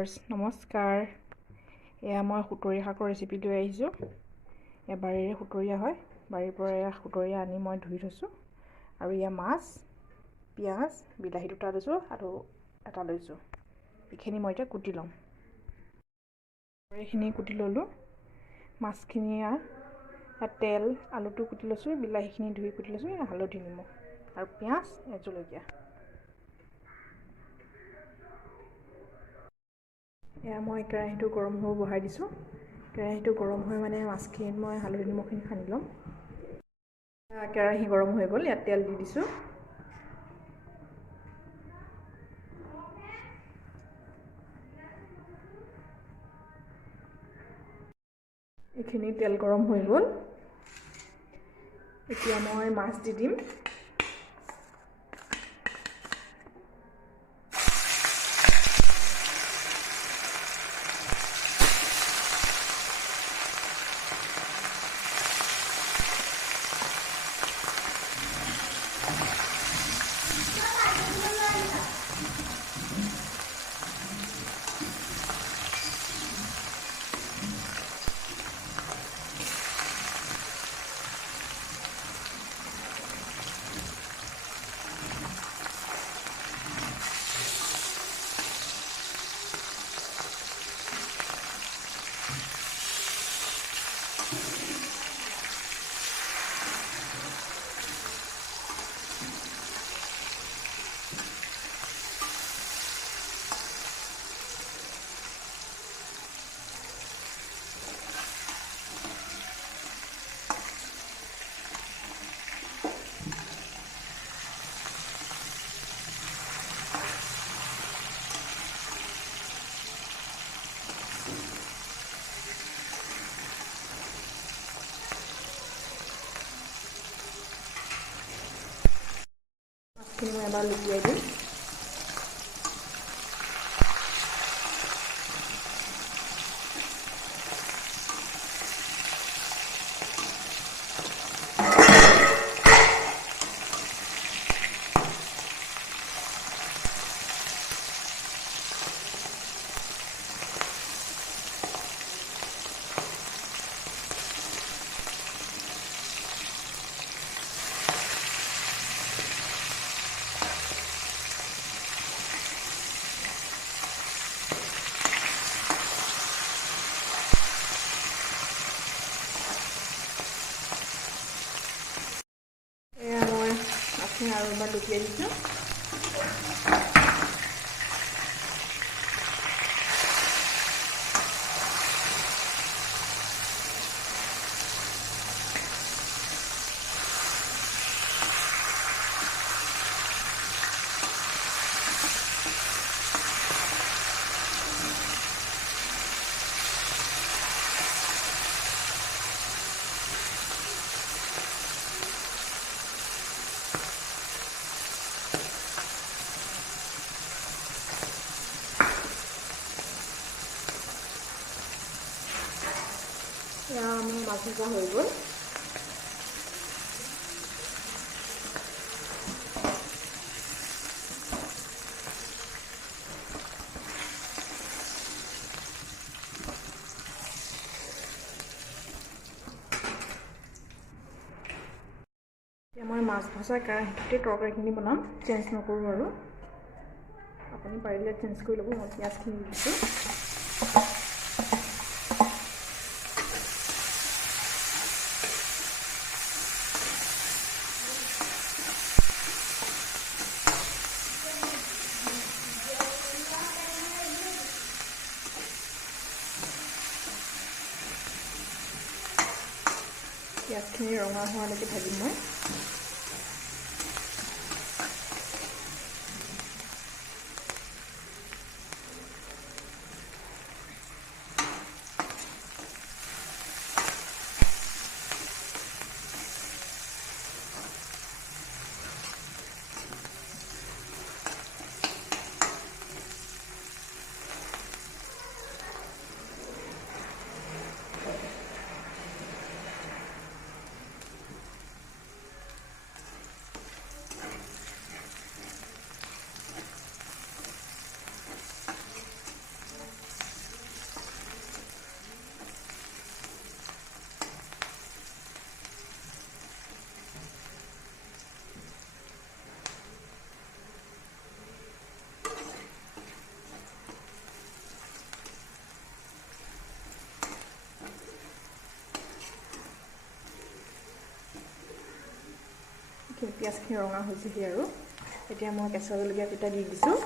Viewers নমস্কাৰ। এয়া মই সুতৰীয়া শাকৰ ৰেচিপি লৈ আহিছোঁ। এয়া বাৰীৰে সুতৰীয়া হয়, বাৰীৰ পৰা এয়া সুতৰীয়া আনি মই ধুই থৈছোঁ। আৰু এয়া মাছ, পিঁয়াজ, বিলাহী দুটা লৈছোঁ আৰু এটা লৈছোঁ। এইখিনি মই এতিয়া কুটি ল'ম। এইখিনি কুটি ল'লোঁ। মাছখিনি ইয়াত তেল, আলুটো কুটি লৈছোঁ, বিলাহীখিনি ধুই কুটি লৈছোঁ, হালধি নিমখ আৰু পিঁয়াজ, জলকীয়া। এয়া মই কেৰাহীটো গৰম হ'ব বহাই দিছোঁ। কেৰাহীটো গৰম হৈ মাছখিনিত মই হালধি নিমখখিনি সানি ল'ম। কেৰাহী গৰম হৈ গ'ল, ইয়াত তেল দি দিছোঁ। এইখিনি তেল গৰম হৈ গ'ল। এতিয়া মই মাছ দি দিম। মাছখিনি মই এবাৰ লুটিয়াই দিম। আৰু এবাৰ লুটিয়াই দিছোঁ। মোৰ মাছ ভজা হৈ গ'ল। এতিয়া মই মাছ ভজা কেৰাহীটোতে তৰকাৰীখিনি বনাম, চেঞ্জ নকৰোঁ আৰু। আপুনি পাৰিলে চেঞ্জ কৰি ল'ব। মই পিঁয়াজখিনি দি দিছোঁ। পিঁয়াজখিনি ৰঙা হোৱালৈকে ভাজিম মই। পিঁয়াজখিনি ৰঙা হৈছেহি আৰু এতিয়া মই কেঁচা জলকীয়া কেইটা দি দিছোঁ।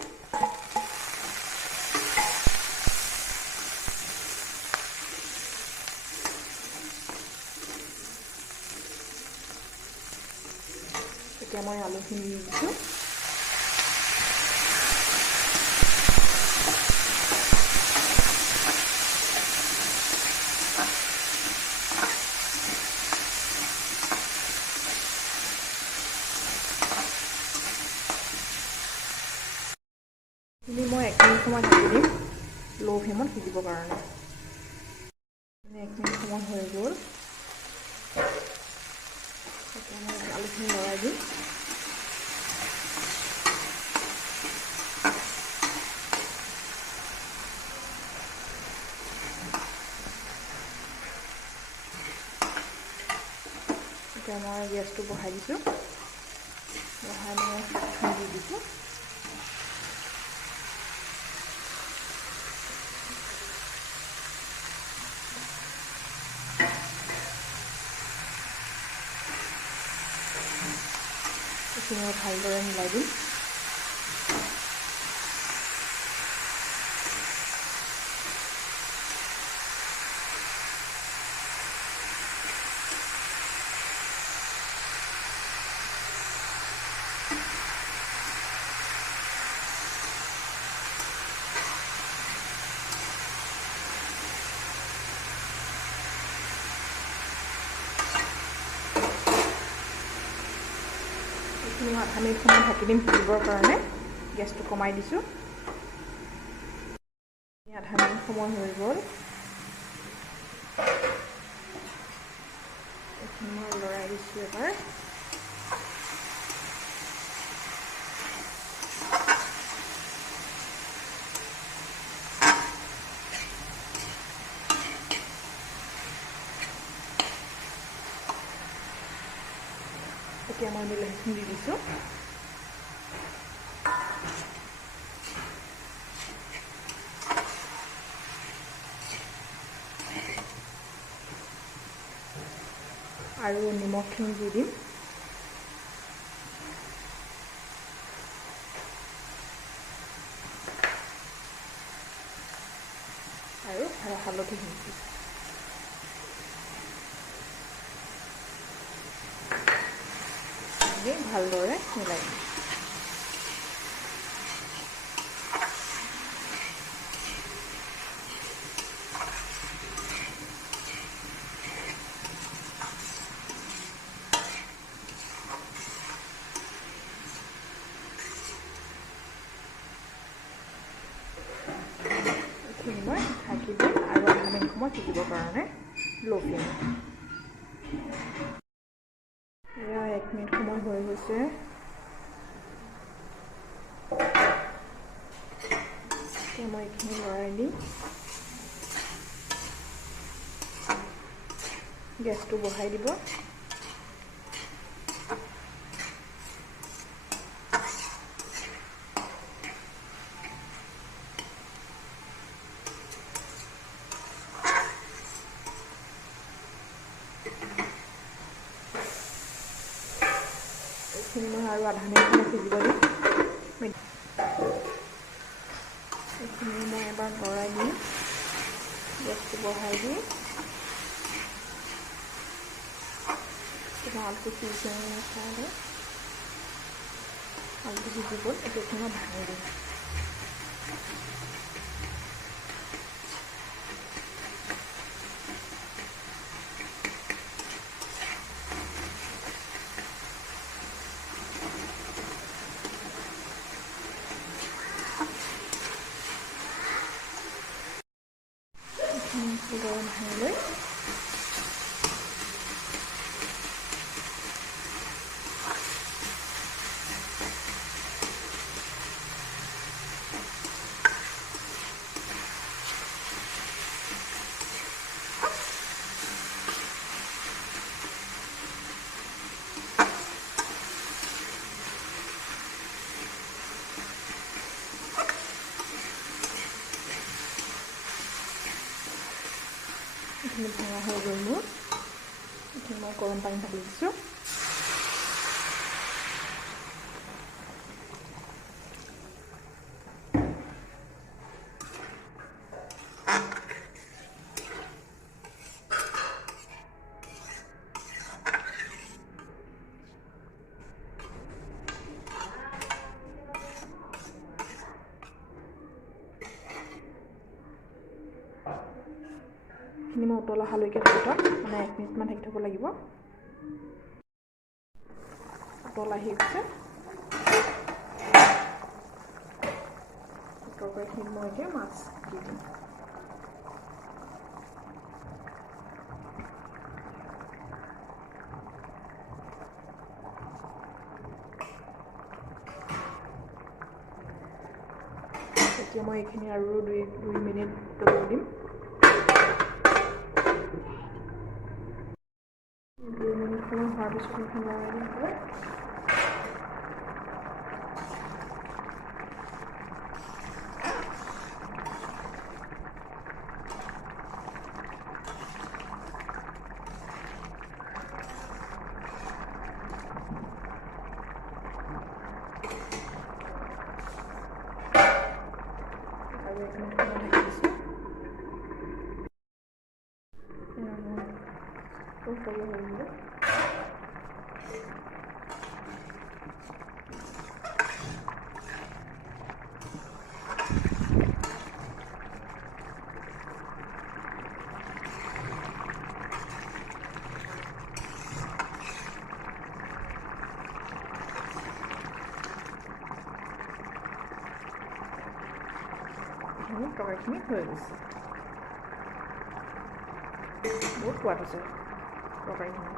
এতিয়া মই আলুখিনি দি দিছোঁ। মই 1 মিনিট সময় ঢাকি দিম ল' ফ্লেমত সিজিবৰ কাৰণে। 1 মিনিট সময় হৈ গ'ল। এতিয়া মই আলুখিনি লৰাই দিম। এতিয়া মই গেছটো বঢ়াই দিছোঁ। বঢ়াই মই শাকখিনি দি দিছোঁ। এইখিনি মই ভালদৰে মিলাই দিম। মই 1/2 মিনিট সময় ঢাকি দিম সিজিবৰ কাৰণে। গেছটো কমাই দিছোঁ। 1/2 মিনিট সময় হৈ গ'ল। এইখিনি মই লৰাই দিছোঁ এবাৰ। এতিয়া মই বিলাহীখিনি দি দিছোঁ। আৰু নিমখখিনি দি দিম। আৰু হালধিখিনি দিম। ভালদৰে মিলাই দিম। এইখিনি মই ঢাকি দিম আৰু 1/2 মিনিট সময় সিজিবৰ কাৰণে ল' ফ্লেম। এয়া 1 মিনিট সময় হৈ গৈছে। এতিয়া মই এইখিনি লৰাই দিম। গেছটো বঢ়াই দিব। এইখিনি মই আৰু 1/2 মিনিট সময় সিজিব দিম। এইখিনি মই এবাৰ লৰাই দিম। গেছটো বঢ়াই দিম। আলুটো সিজি নাখালে আলুটো সিজি গ'ল। এইখিনি মই ভাঙি দিম। গৰম ভাঙি লৈ এইখিনি ভঙা হৈ গ'ল মোৰ। এইখিনি মই গৰম পানী ঢালি দিছোঁ। এইখিনি মই উতল অহালৈকে থাকি থ'ম, মানে 1 মিনিটমান থাকি থ'ব লাগিব। উতল আহি গৈছে, তৰকাৰীখিনিত মই এতিয়া মাছ দি দিম। এতিয়া মই এইখিনি আৰু 2 মিনিট উতলিব দিম। 2 মিনিট সময় হোৱাৰ পিছত এইখন লৰাই দিম। আৰু 1 মিনিট সময় ঢাকি দিছোঁ। সৰিয়হ হৈ গ'ল। তৰকাৰীখিনি হৈ গৈছে। বহুত সোৱাদ আছে তৰকাৰীখিনি।